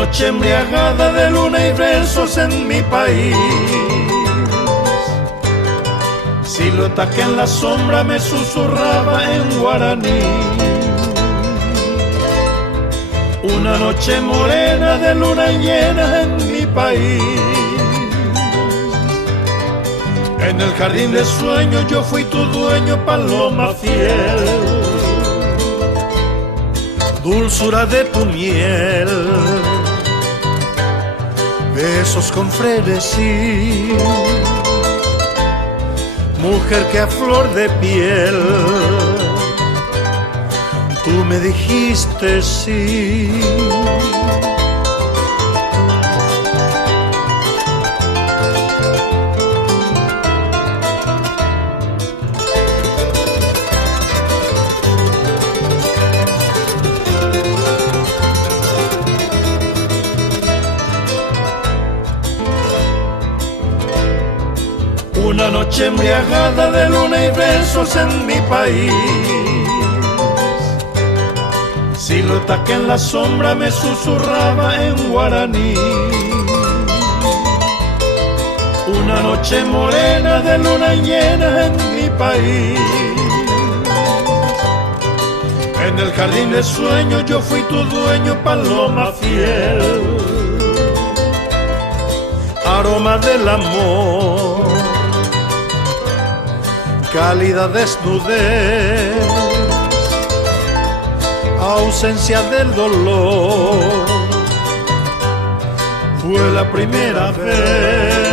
noche embriagada de luna y besos en mi país, silueta que en la sombra me susurraba en guaraní. Una noche morena de luna llena en mi país, en el jardín de sueños yo fui tu dueño, paloma fiel. Dulzura de tu miel, besos con frenesí, mujer que a flor de piel, tú me dijiste sí. Una noche embriagada de luna y besos en mi país, silueta que en la sombra me susurraba en guaraní. Una noche morena de luna llena en mi país, en el jardín de sueños yo fui tu dueño, paloma fiel. Aroma del amor, cálida desnudez, ausencia del dolor, fue la primera vez.